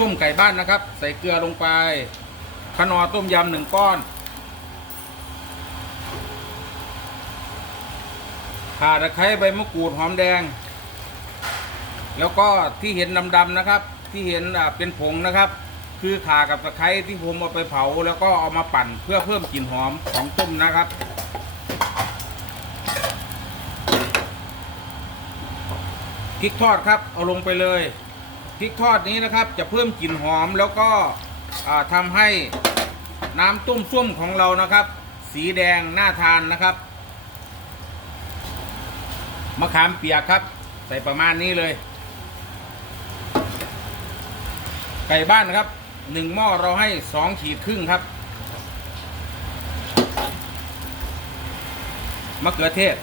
ส้มไก่บ้านนะครับ ใส่เกลือลงไปขนอต้มยำหนึ่งก้อนข่าตะไคร้ใบมะกรูดหอมแดง แล้วก็ที่เห็นดำๆนะครับ ที่เห็นเป็นผงนะครับ คือข่ากับตะไคร้ที่ผมเอาไปเผา แล้วก็เอามาปั่นเพื่อเพิ่มกลิ่นหอมของต้มนะครับพริกทอดครับ เอาลงไปเลย พริกทอดนี้นะครับ จะเพิ่มกลิ่นหอมแล้วก็อ่าทำให้น้ำต้มส้มของเรานะครับ สีแดงน่าทานนะครับมะขามเปียกครับ ใส่ประมาณนี้เลย ไก่บ้านนะครับหนึ่งหม้อเราให้สองขีดครึ่งครับมะเขือเทศ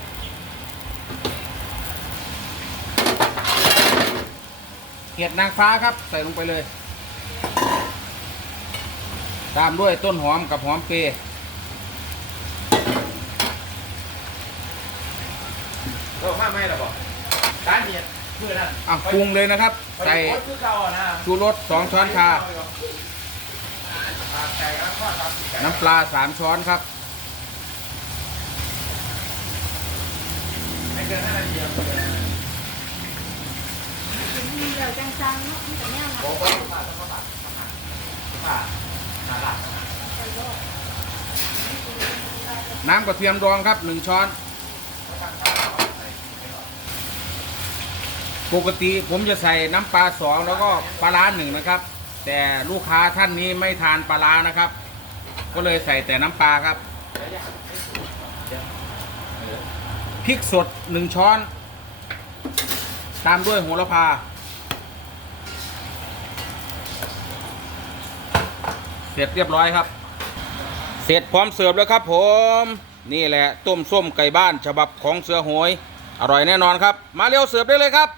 เห็ดนางฟ้าครับ ใส่ลงไปเลย ตามด้วยต้นหอมกับหอมเปรย์เออมาไม่หรอบอกร้านเห็ดเพื่อนั่นอะปรุงเลยนะครับ ใส่โอ๊ตคือเก่าอะนะชูรสสองช้อนชาอ่าไก่ก็ทอดครับไก่น้ำปลาสามช้อนครับไม่เกินห้านาทีครับ มีเดังเนาะมีแต่แนวโอ้เนะน้ำกระเทียมดองครับหนึ่งช้อน ปกติผมจะใส่น้ำปลาสองแล้วก็ปลาร้าหนึ่งนะครับ แต่ลูกค้าท่านนี้ไม่ทานปลาร้านะครับ ก็เลยใส่แต่น้ำปลาครับพริกสดหนึ่งช้อน ตามด้วยโหระพา เสร็จเรียบร้อยครับ เสร็จพร้อมเสิร์ฟแล้วครับ ผม นี่แหละต้มส้มไก่บ้านฉบับของเสือโหยอร่อยแน่นอนครับ มาเร็วเสิร์ฟได้เลยครับ